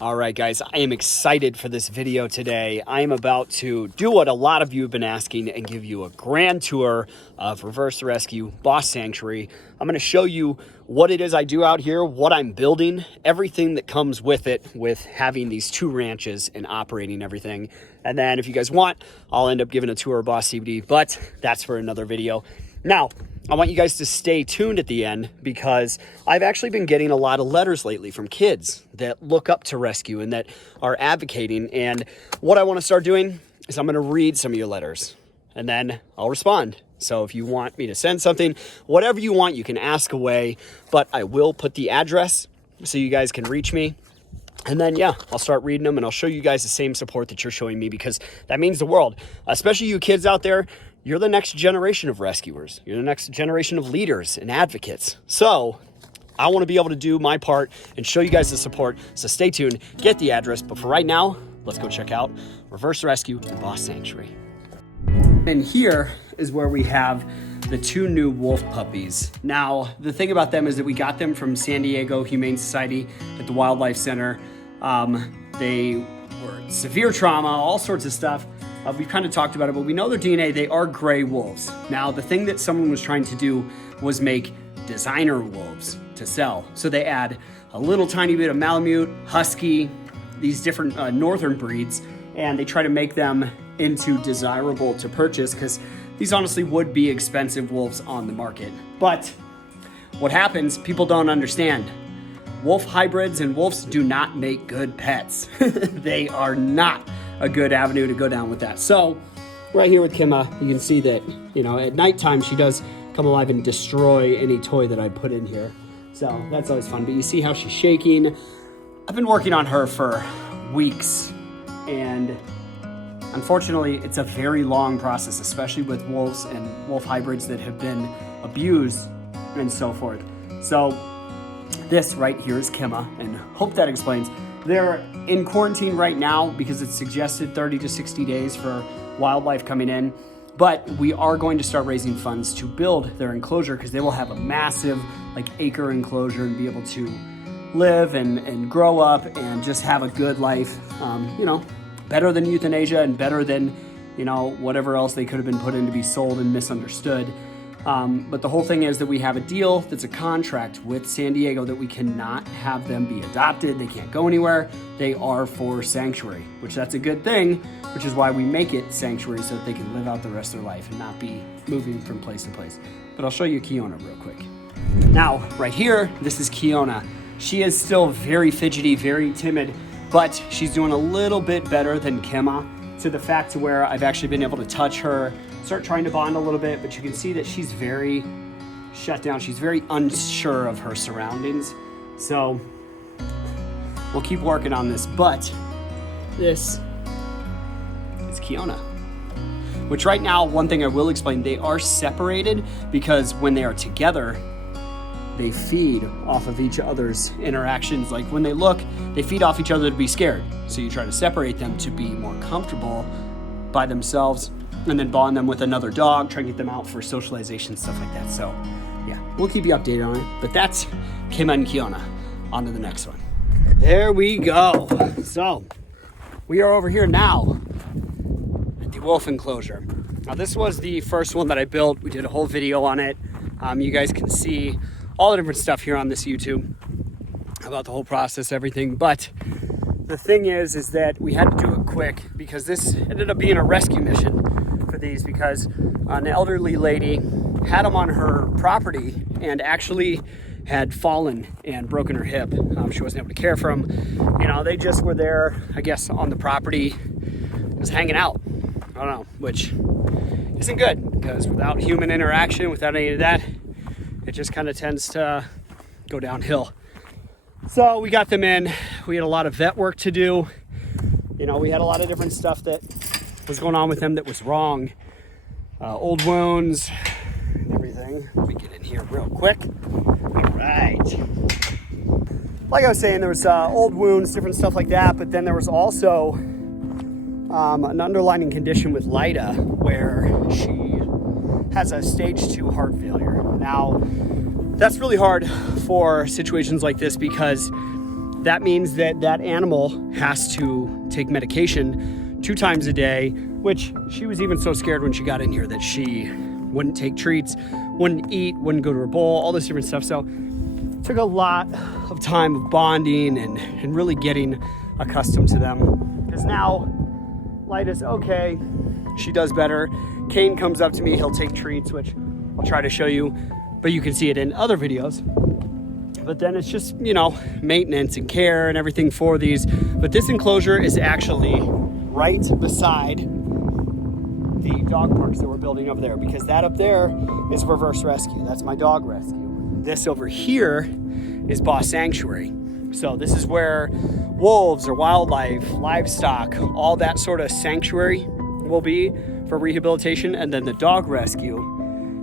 All right, guys, I am excited for this video today. I am about to do what a lot of you have been asking and give you a grand tour of Reverse the Rescue Boss Sanctuary. I'm going to show you what it is I do out here, what I'm building, everything that comes with it, with having these two ranches and operating everything. And then if you guys want, I'll end up giving a tour of Boss CBD, but that's for another video. Now, I want you guys to stay tuned at the end because I've actually been getting a lot of letters lately from kids that look up to rescue and that are advocating. And what I want to start doing is I'm going to read some of your letters and then I'll respond. So if you want me to send something, whatever you want, you can ask away, but I will put the address so you guys can reach me. And then, yeah, I'll start reading them and I'll show you guys the same support that you're showing me because that means the world, especially you kids out there. You're the next generation of rescuers. You're the next generation of leaders and advocates. So I want to be able to do my part and show you guys the support. So stay tuned, get the address. But for right now, let's go check out Reverse Rescue and Boss Sanctuary. And here is where we have the two new wolf puppies. Now, the thing about them is that we got them from San Diego Humane Society at the Wildlife Center. They were severe trauma, all sorts of stuff. We've kind of talked about it, but we know their DNA, they are gray wolves. Now, the thing that someone was trying to do was make designer wolves to sell. So they add a little tiny bit of Malamute, Husky, these different northern breeds, and they try to make them into desirable to purchase because these honestly would be expensive wolves on the market. But what happens, people don't understand. Wolf hybrids and wolves do not make good pets. They are not a good avenue to go down with that. So right here with Kimma, you can see that, you know, at nighttime, she does come alive and destroy any toy that I put in here. So that's always fun, but you see how she's shaking. I've been working on her for weeks and unfortunately it's a very long process, especially with wolves and wolf hybrids that have been abused and so forth. So this right here is Kimma, and hope that explains. They're in quarantine right now because it's suggested 30 to 60 days for wildlife coming in. But we are going to start raising funds to build their enclosure because they will have a massive acre enclosure and be able to live and grow up and just have a good life. You know, better than euthanasia and better than, you know, whatever else they could have been put in to be sold and misunderstood. But the whole thing is that we have a deal that's a contract with San Diego that we cannot have them be adopted. They can't go anywhere. They are for sanctuary, which that's a good thing, which is why we make it sanctuary so that they can live out the rest of their life and not be moving from place to place. But I'll show you Kiona real quick. Now, right here, this is Kiona. She is still very fidgety, very timid, but she's doing a little bit better than Kimma, to the fact to where I've actually been able to touch her, start trying to bond a little bit, but you can see that she's very shut down. She's very unsure of her surroundings. So we'll keep working on this, but this is Kiona, which right now, one thing I will explain, they are separated because when they are together, they feed off of each other's interactions. Like when they look, they feed off each other to be scared. So you try to separate them to be more comfortable by themselves and then bond them with another dog, try to get them out for socialization, stuff like that. So yeah, we'll keep you updated on it. But that's Kimma and Kiona. On to the next one. There we go. So we are over here now at the wolf enclosure. Now this was the first one that I built. We did a whole video on it. You guys can see all the different stuff here on this YouTube about the whole process, everything. But the thing is that we had to do it quick because this ended up being a rescue mission for these because an elderly lady had them on her property and actually had fallen and broken her hip. She wasn't able to care for them. You know, they just were there, I guess, on the property, just hanging out. I don't know, which isn't good because without human interaction, without any of that, it just kind of tends to go downhill. So we got them in. We had a lot of vet work to do. You know, we had a lot of different stuff that was going on with them that was wrong. Old wounds and everything. Let me get in here real quick. All right. Like I was saying, there was old wounds, different stuff like that. But then there was also an underlying condition with Lida where she has a stage 2 heart failure. Now, that's really hard for situations like this because that means that that animal has to take medication 2 times a day, which she was even so scared when she got in here that she wouldn't take treats, wouldn't eat, wouldn't go to her bowl, all this different stuff. So it took a lot of time of bonding and really getting accustomed to them. Because now Lida's okay, she does better. Kane comes up to me, he'll take treats, which I'll try to show you, but you can see it in other videos. But then it's just, you know, maintenance and care and everything for these. But this enclosure is actually right beside the dog parks that we're building over there, because that up there is Reverse Rescue. That's my dog rescue. This over here is Boss Sanctuary. So this is where wolves or wildlife, livestock, all that sort of sanctuary will be for rehabilitation. And then the dog rescue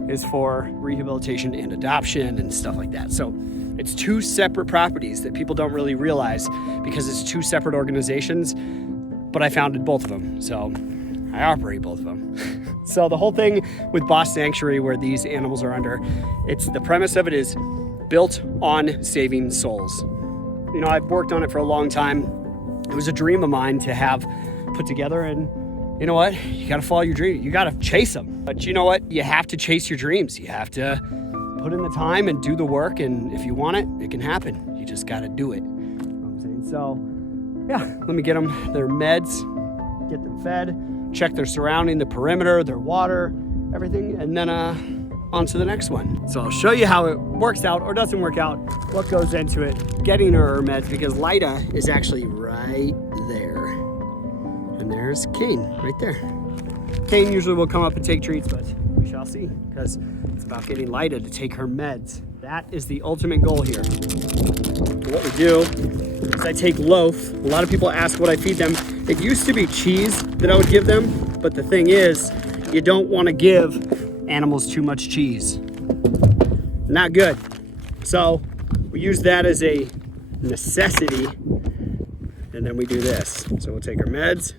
is for rehabilitation and adoption and stuff like that. So it's 2 separate properties that people don't really realize because it's 2 separate organizations, but I founded both of them. So I operate both of them. So the whole thing with Boss Sanctuary, where these animals are under, it's the premise of it is built on saving souls. You know, I've worked on it for a long time. It was a dream of mine to have put together, and you know what? You got to follow your dream. You got to chase them. But you know what? You have to chase your dreams. You have to put in the time and do the work, and if you want it, it can happen. You just got to do it. You know what I'm saying? So, yeah, let me get them their meds, get them fed, check their surrounding, the perimeter, their water, everything, and then on to the next one. So I'll show you how it works out or doesn't work out, what goes into it, getting her meds, because Lida is actually right there. And there's Kane right there. Kane usually will come up and take treats, but we shall see, because it's about getting Lida to take her meds. That is the ultimate goal here. What we do is I take loaf. A lot of people ask what I feed them. It used to be cheese that I would give them, but the thing is, you don't want to give animals too much cheese. Not good. So we use that as a necessity, and then we do this. So we'll take her meds.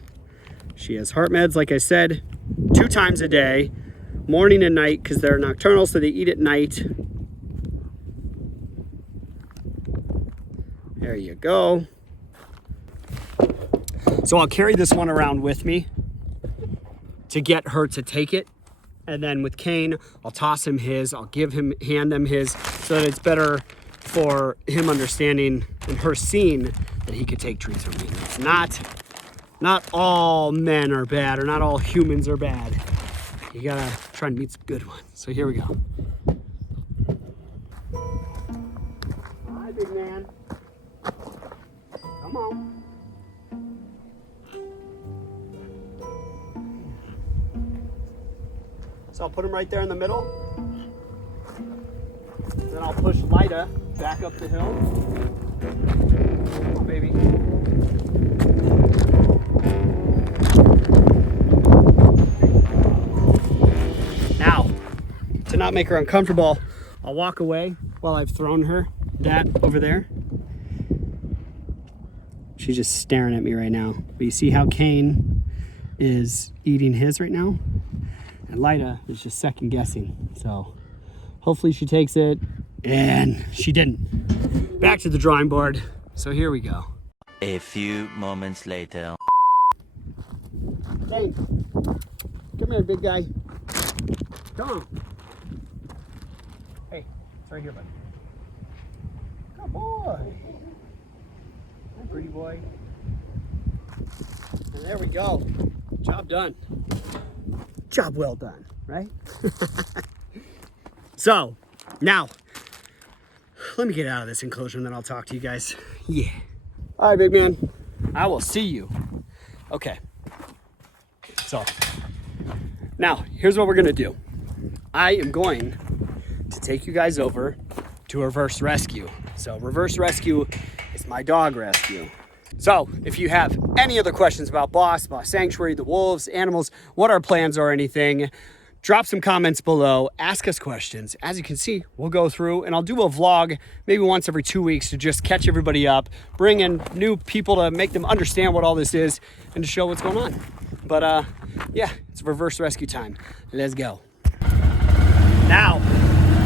She has heart meds, like I said, 2 times a day, morning and night, because they're nocturnal, so they eat at night. There you go. So I'll carry this one around with me to get her to take it. And then with Kane, I'll toss him his, I'll hand them his, so that it's better for him understanding and her seeing that he could take treats from me. It's not all men are bad, or not all humans are bad. You gotta try and meet some good ones. So here we go. Hi, big man. Come on. So I'll put him right there in the middle. Then I'll push Lida back up the hill. Come on, baby. Now, to not make her uncomfortable, I'll walk away while I've thrown her that over there. She's just staring at me right now. But you see how Kane is eating his right now? And Lida is just second guessing. So hopefully she takes it, and she didn't. Back to the drawing board. So here we go. A few moments later. Kane, come here, big guy. Come on. Hey, it's right here, buddy. Good boy. Hi, pretty boy. And there we go. Job done. Job well done, right? So, now, let me get out of this enclosure and then I'll talk to you guys. Yeah. All right, big man. I will see you. Okay. So, now, here's what we're going to do. I am going to take you guys over to Reverse Rescue. So, Reverse Rescue is my dog rescue. So, if you have any other questions about Boss Sanctuary, the wolves, animals, what our plans are, or anything, drop some comments below, ask us questions. As you can see, we'll go through, and I'll do a vlog maybe once every 2 weeks to just catch everybody up, bring in new people to make them understand what all this is, and to show what's going on. But yeah, it's Reverse Rescue time. Let's go. Now,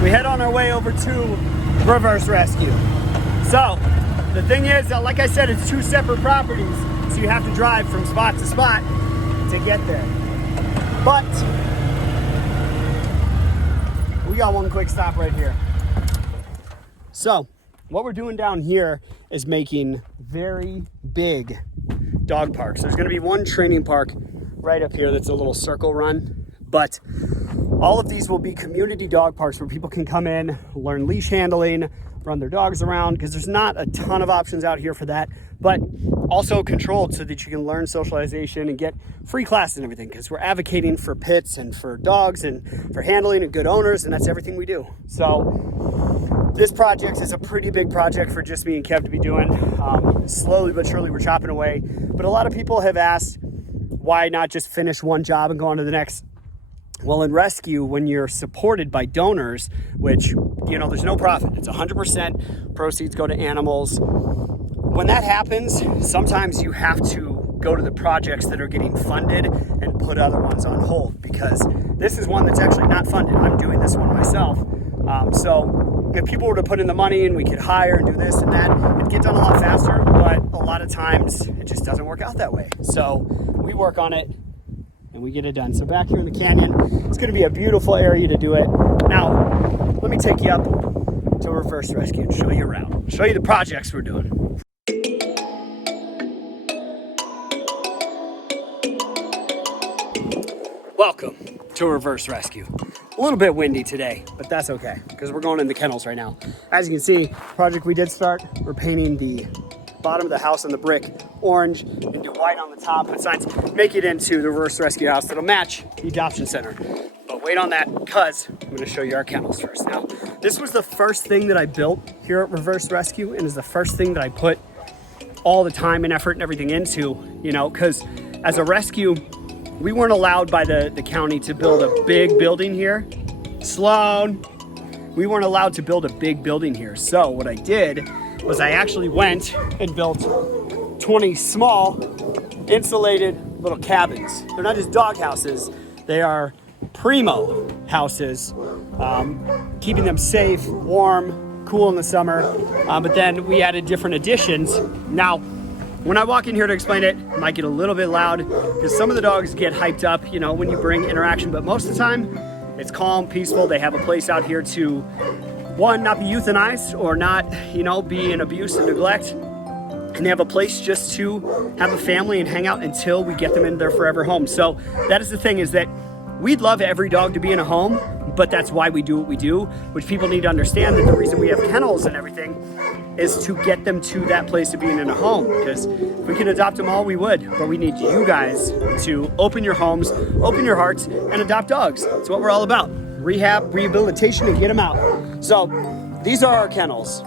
we head on our way over to Reverse Rescue. So, The thing is that, like I said, it's 2 separate properties, so you have to drive from spot to spot to get there. But we got one quick stop right here. So what we're doing down here is making very big dog parks. There's gonna be one training park right up here that's a little circle run, but all of these will be community dog parks where people can come in, learn leash handling, run their dogs around, because there's not a ton of options out here for that, but also controlled so that you can learn socialization and get free classes and everything, because we're advocating for pits and for dogs and for handling and good owners, and that's everything we do. So this project is a pretty big project for just me and Kev to be doing. Slowly but surely we're chopping away, but a lot of people have asked why not just finish one job and go on to the next. Well, in rescue, when you're supported by donors, which, you know, there's no profit, it's 100% proceeds go to animals. When that happens, sometimes you have to go to the projects that are getting funded and put other ones on hold, because this is one that's actually not funded. I'm doing this one myself. So if people were to put in the money and we could hire and do this and that, it'd get done a lot faster, but a lot of times it just doesn't work out that way. So we work on it and we get it done. So back here in the canyon, it's going to be a beautiful area to do it. Now, let me take you up to Reverse Rescue and show you around, show you the projects we're doing. Welcome to Reverse Rescue. A little bit windy today, but that's okay, because we're going in the kennels right now. As you can see, project we did start, we're painting the bottom of the house on the brick orange and do white on the top, put signs, make it into the Reverse Rescue house that'll match the adoption center. But wait on that, because I'm going to show you our kennels first. Now, this was the first thing that I built here at Reverse Rescue, and is the first thing that I put all the time and effort and everything into, you know, because as a rescue, we weren't allowed by the county to build a big building here. Sloan, we weren't allowed to build a big building here. So what I did was I actually went and built 20 small insulated little cabins. They're not just dog houses, they are primo houses, keeping them safe, warm, cool in the summer. But then we added different additions. Now, when I walk in here to explain it, it might get a little bit loud because some of the dogs get hyped up, you know, when you bring interaction, but most of the time it's calm, peaceful. They have a place out here to, one, not be euthanized or not, you know, be in abuse and neglect. And they have a place just to have a family and hang out until we get them in their forever home. So that is the thing, is that we'd love every dog to be in a home, but that's why we do what we do, which people need to understand, that the reason we have kennels and everything is to get them to that place of being in a home. Because if we could adopt them all, we would, but we need you guys to open your homes, open your hearts, and adopt dogs. That's what we're all about. Rehab, rehabilitation, and get them out. So these are our kennels.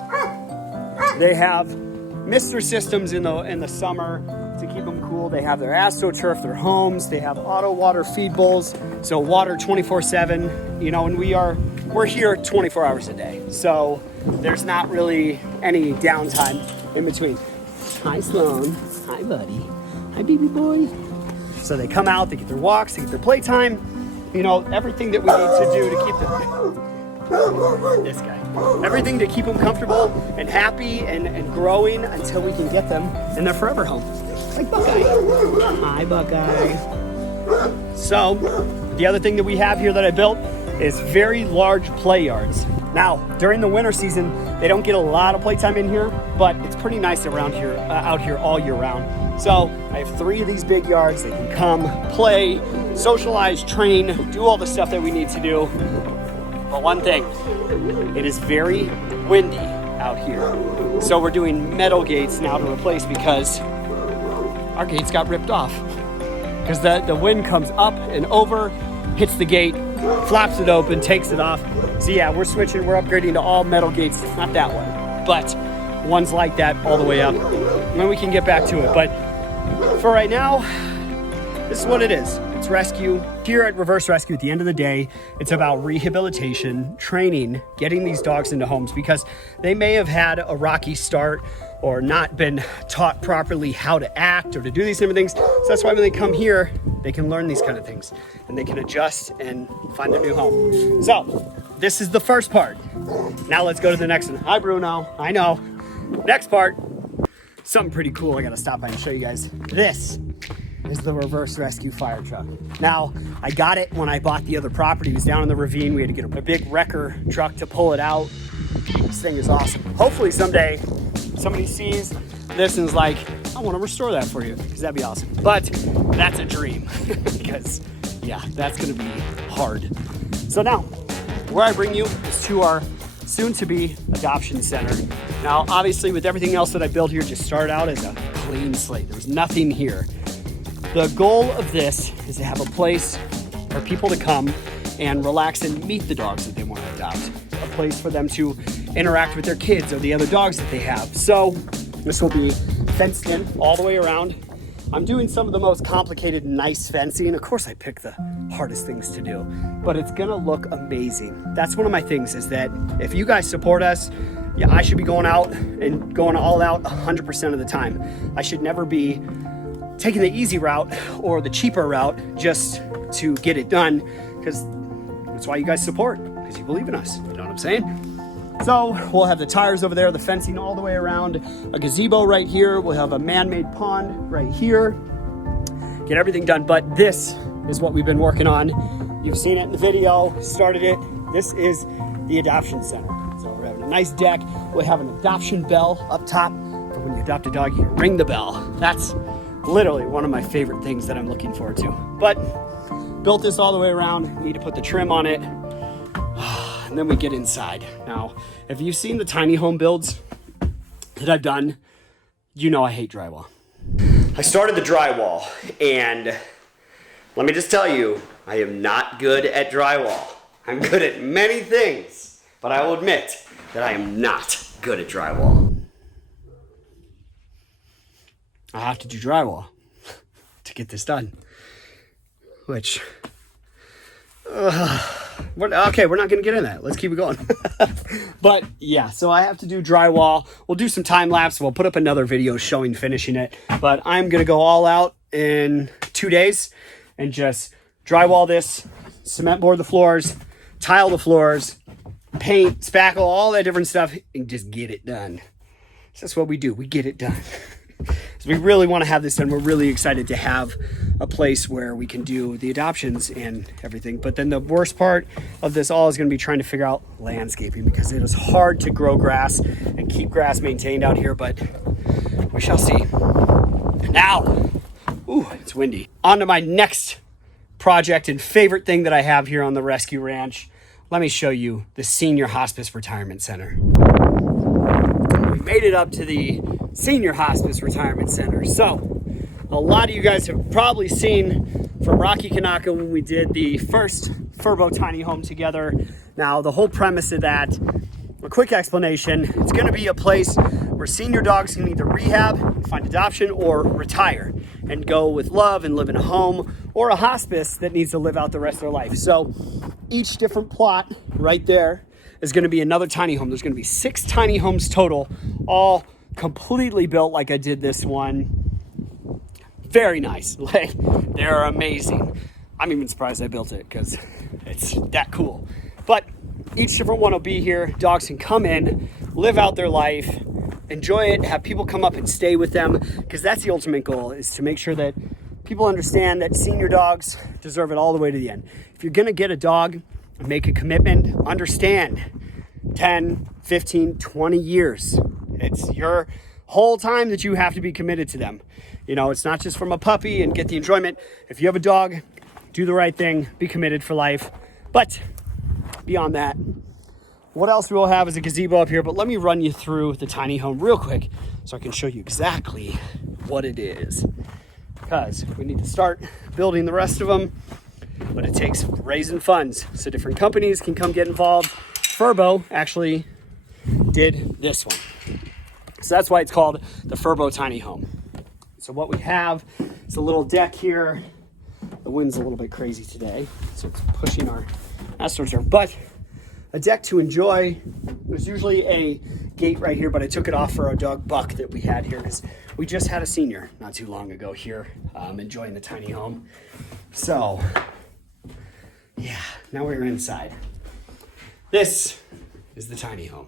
They have mister systems in the summer to keep them cool. They have their AstroTurf, their homes. They have auto water feed bowls, so water 24/7. You know, and we're here 24 hours a day. So there's not really any downtime in between. Hi, Sloan. Hi, buddy. Hi, baby boy. So they come out, they get their walks, they get their playtime. You know, everything that we need to do to keep them, this guy, everything to keep them comfortable and happy and growing until we can get them in their forever home. Like Buckeye. Hi, Buckeye. So the other thing that we have here that I built is very large play yards. Now, during the winter season, they don't get a lot of playtime in here, but it's pretty nice around here, out here all year round. So I have 3 of these big yards. They can come, play, socialize, train, do all the stuff that we need to do. But one thing, it is very windy out here. So we're doing metal gates now to replace, because our gates got ripped off. Because the wind comes up and over, hits the gate, flaps it open, takes it off. So yeah, we're upgrading to all metal gates. Not that one, but ones like that all the way up. And then we can get back to it. But for right now, this is what it is. It's rescue. Here at Reverse Rescue, at the end of the day, it's about rehabilitation, training, getting these dogs into homes, because they may have had a rocky start or not been taught properly how to act or to do these different things. So that's why when they come here, they can learn these kind of things and they can adjust and find their new home. So this is the first part. Now let's go to the next one. Hi, Bruno. I know. Next part something pretty cool I gotta stop by and show you guys. This is the Reverse Rescue fire truck. Now, I got it when I bought the other property. It was down in the ravine. We had to get a big wrecker truck to pull it out. This thing is awesome. Hopefully someday somebody sees this and is like, I want to restore that for you, because that'd be awesome. But that's a dream, because yeah, that's gonna be hard. So now, where I bring you is to our soon-to-be adoption center. Now, obviously, with everything else that I built here, just started out as a clean slate. There's nothing here. The goal of this is to have a place for people to come and relax and meet the dogs that they want to adopt. A place for them to interact with their kids or the other dogs that they have. So this will be fenced in all the way around. I'm doing some of the most complicated, nice fencing. Of course, I pick the hardest things to do, but it's gonna look amazing. That's one of my things, is that if you guys support us, yeah, I should be going out and going all out 100% of the time. I should never be taking the easy route or the cheaper route just to get it done, because that's why you guys support, because you believe in us. You know what I'm saying? So we'll have the tires over there, the fencing all the way around, a gazebo right here. We'll have a man-made pond right here. Get everything done, but this is what we've been working on. You've seen it in the video, started it. This is the adoption center. So we're having a nice deck. We'll have an adoption bell up top. For when you adopt a dog, you ring the bell. That's literally one of my favorite things that I'm looking forward to. But built this all the way around. Need to put the trim on it. And then we get inside. Now, if you've seen the tiny home builds that I've done, you know I hate drywall. I started the drywall, and let me just tell you, I am not good at drywall. I'm good at many things, but I will admit that I am not good at drywall. I have to do drywall to get this done, which, okay, we're not gonna get in that. Let's keep it going. But yeah, so I have to do drywall. We'll do some time lapse. We'll put up another video showing finishing it, but I'm gonna go all out in 2 days and just drywall this, cement board the floors, tile the floors, paint, spackle, all that different stuff, and just get it done. So that's what we do. We get it done. So we really want to have this done. We're really excited to have a place where we can do the adoptions and everything. But then the worst part of this all is going to be trying to figure out landscaping, because it is hard to grow grass and keep grass maintained out here, but we shall see. Now, ooh, it's windy. On to my next project and favorite thing that I have here on the Rescue Ranch. Let me show you the Senior Hospice Retirement Center. We made it up to the Senior Hospice Retirement Center. So, a lot of you guys have probably seen from Rocky Kanaka when we did the first Furbo tiny home together. Now, the whole premise of that, a quick explanation, it's going to be a place where senior dogs can either rehab, find adoption, or retire and go with love and live in a home, or a hospice that needs to live out the rest of their life. So each different plot right there is going to be another tiny home. There's going to be 6 tiny homes total, all completely built like I did this one. Very nice. Like, they're amazing. I'm even surprised I built it, because it's that cool. But each different one will be here. Dogs can come in, live out their life, enjoy it, have people come up and stay with them, because that's the ultimate goal, is to make sure that people understand that senior dogs deserve it all the way to the end. If you're going to get a dog and make a commitment, understand 10, 15, 20 years. It's your whole time that you have to be committed to them. You know, it's not just from a puppy and get the enjoyment. If you have a dog, do the right thing, be committed for life. But beyond that, what else we'll have is a gazebo up here, but let me run you through the tiny home real quick so I can show you exactly what it is. Because we need to start building the rest of them, but it takes raising funds so different companies can come get involved. Furbo actually did this one. So that's why it's called the Furbo tiny home. So what we have is a little deck here. The wind's a little bit crazy today, so it's pushing our astroturf, but a deck to enjoy. There's usually a gate right here, but I took it off for a dog Buck that we had here, because we just had a senior not too long ago here, enjoying the tiny home. So yeah, now we're inside. This is the tiny home.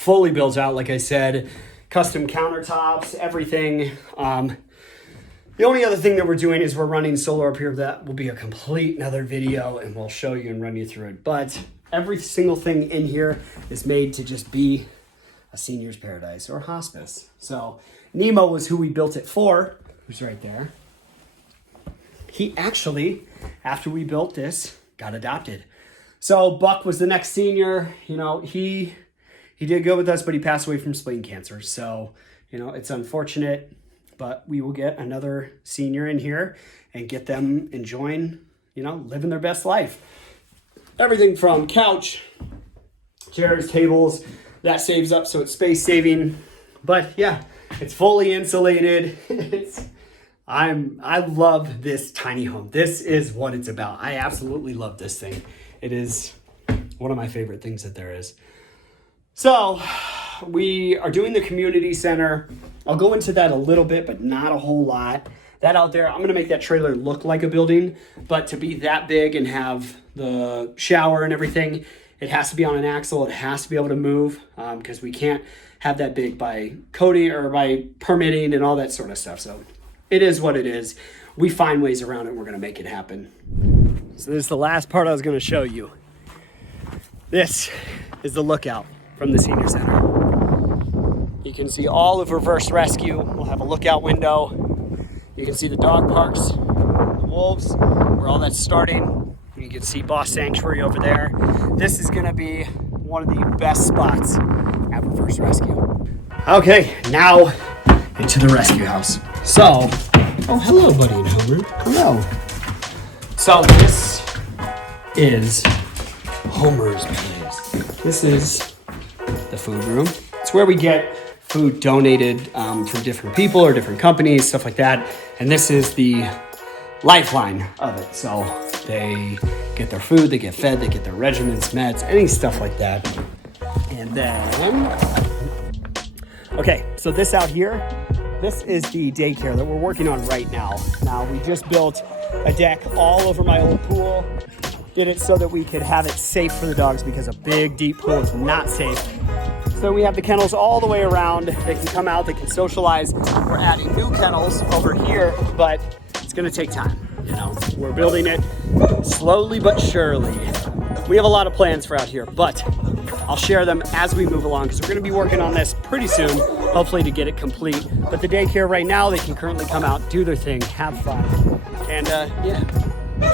fully built out, like I said, custom countertops, everything. The only other thing that we're doing is we're running solar up here. That will be a complete another video, and we'll show you and run you through it. But every single thing in here is made to just be a senior's paradise or hospice. So Nemo was who we built it for, who's right there. He actually, after we built this, got adopted. So Buck was the next senior. You know, he did good with us, but he passed away from spleen cancer. So, you know, it's unfortunate, but we will get another senior in here and get them enjoying, you know, living their best life. Everything from couch, chairs, tables, that saves up, so it's space saving. But yeah, it's fully insulated. I love this tiny home. This is what it's about. I absolutely love this thing. It is one of my favorite things that there is. So we are doing the community center. I'll go into that a little bit, but not a whole lot. That out there, I'm going to make that trailer look like a building, but to be that big and have the shower and everything, it has to be on an axle. It has to be able to move because we can't have that big by coding or by permitting and all that sort of stuff. So it is what it is. We find ways around it and we're going to make it happen. So this is the last part I was going to show you. This is the lookout from the senior center. You can see all of Reverse Rescue. We'll have a lookout window. You can see the dog parks, the wolves, where all that's starting. You can see Boss Sanctuary over there. This is gonna be one of the best spots at Reverse Rescue. Okay, now into the rescue house. So, oh, hello, buddy and Homer. Hello. So this is Homer's place. This is the food room. It's where we get food donated from different people or different companies, stuff like that. And this is the lifeline of it. So they get their food, they get fed, they get their regimens, meds, any stuff like that. And then, okay, so this out here, this is the daycare that we're working on right now. Now, we just built a deck all over my old pool. Did it so that we could have it safe for the dogs because a big, deep pool is not safe. So we have the kennels all the way around. They can come out, they can socialize. We're adding new kennels over here, but it's gonna take time. You know, we're building it slowly but surely. We have a lot of plans for out here, but I'll share them as we move along because we're gonna be working on this pretty soon, hopefully to get it complete. But the daycare right now, they can currently come out, do their thing, have fun, and yeah,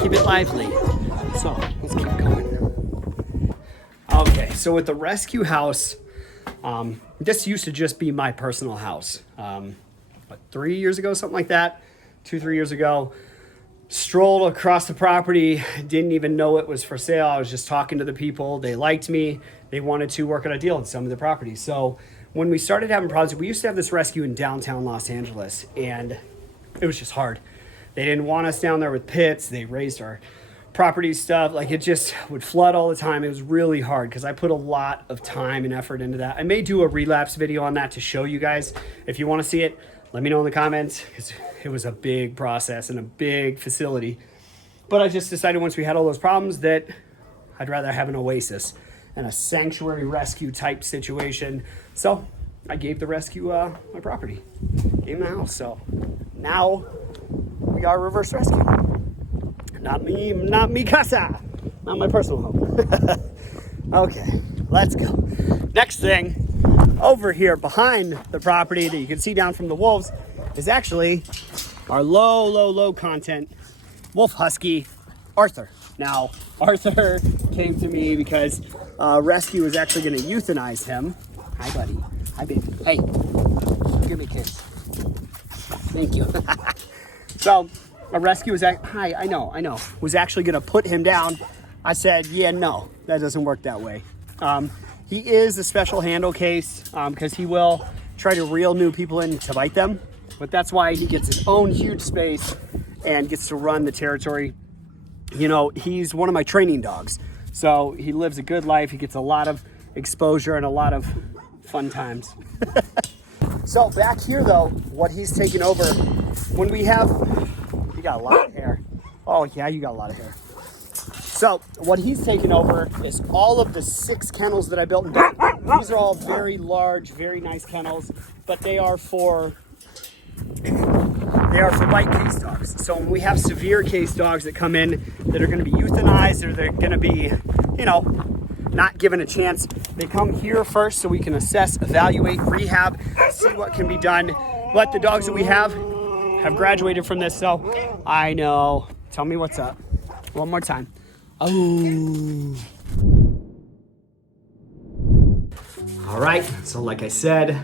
keep it lively. So let's keep going. Okay, so with the rescue house, this used to just be my personal house. 3 years ago, something like that, 2-3 years ago, strolled across the property, didn't even know it was for sale. I was just talking to the people. They liked me. They wanted to work on a deal on some of the properties. So when we started having problems, we used to have this rescue in downtown Los Angeles, and it was just hard. They didn't want us down there with pits. They raised our property stuff. Like, it just would flood all the time. It was really hard because I put a lot of time and effort into that. I may do a relapse video on that to show you guys. If you want to see it, let me know in the comments because it was a big process and a big facility. But I just decided once we had all those problems that I'd rather have an oasis and a sanctuary rescue type situation. So I gave the rescue my property, gave them the house. So now we are Reverse Rescue. Not me casa, not my personal home. Okay, let's go. Next thing, over here behind the property that you can see down from the wolves is actually our low content wolf husky, Arthur. Now, Arthur came to me because rescue is actually gonna euthanize him. Hi, buddy. Hi, baby. Hey, give me a kiss. Thank you. So, a rescue was, hi, I know, was actually gonna put him down. I said, yeah, no, that doesn't work that way. He is a special handle case because he will try to reel new people in to bite them, but that's why he gets his own huge space and gets to run the territory. You know, he's one of my training dogs, so he lives a good life. He gets a lot of exposure and a lot of fun times. So back here though, what he's taken over, when we have, you got a lot of hair. Oh yeah, you got a lot of hair. So what he's taken over is all of the 6 kennels that I built. These are all very large, very nice kennels, but they are for white case dogs. So when we have severe case dogs that come in that are going to be euthanized or they're going to be, not given a chance, they come here first so we can assess, evaluate, rehab, see what can be done. But the dogs that we have graduated from this, so I know. Tell me what's up. One more time. Oh. All right, so like I said,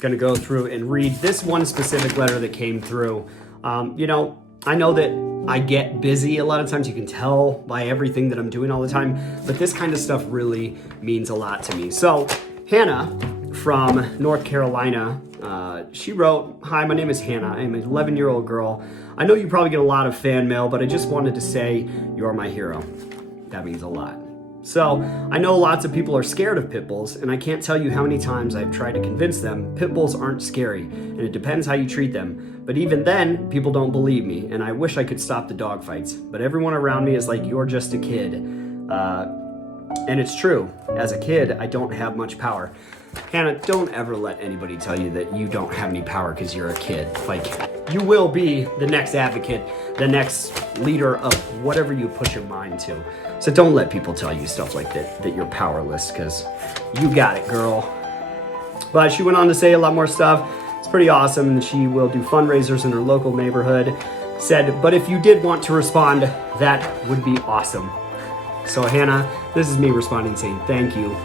gonna go through and read this one specific letter that came through. I know that I get busy a lot of times. You can tell by everything that I'm doing all the time, but this kind of stuff really means a lot to me. So Hannah from North Carolina, she wrote, "Hi, my name is Hannah. I'm an 11-year-old girl. I know you probably get a lot of fan mail, but I just wanted to say you're my hero." That means a lot. So I know lots of people are scared of pit bulls, and I can't tell you how many times I've tried to convince them pit bulls aren't scary, and it depends how you treat them. But even then, people don't believe me, and I wish I could stop the dog fights. But everyone around me is like, "You're just a kid." And it's true. As a kid, I don't have much power. Hannah, don't ever let anybody tell you that you don't have any power because you're a kid. You will be the next advocate, the next leader of whatever you put your mind to. So don't let people tell you stuff like that you're powerless, because you got it, girl. But she went on to say a lot more stuff. It's pretty awesome, and she will do fundraisers in her local neighborhood. Said, "But if you did want to respond, that would be awesome." So Hannah, this is me responding saying thank you.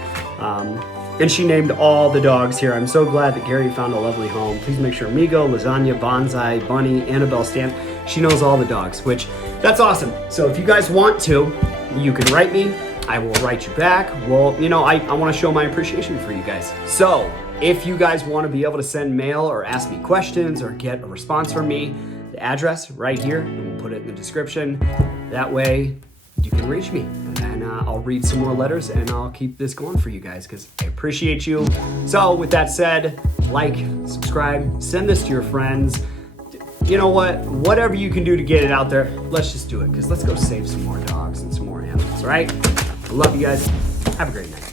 And she named all the dogs here. "I'm so glad that Gary found a lovely home. Please make sure Migo, Lasagna, Bonsai, Bunny, Annabelle, Stan." She knows all the dogs, which that's awesome. So if you guys want to, you can write me. I will write you back. Well, I want to show my appreciation for you guys. So if you guys want to be able to send mail or ask me questions or get a response from me, the address right here, and we'll put it in the description. That way you can reach me, and I'll read some more letters, and I'll keep this going for you guys because I appreciate you. So with that said, like, subscribe, send this to your friends. You know what? Whatever you can do to get it out there, let's just do it, because let's go save some more dogs and some more animals, all right? I love you guys. Have a great night.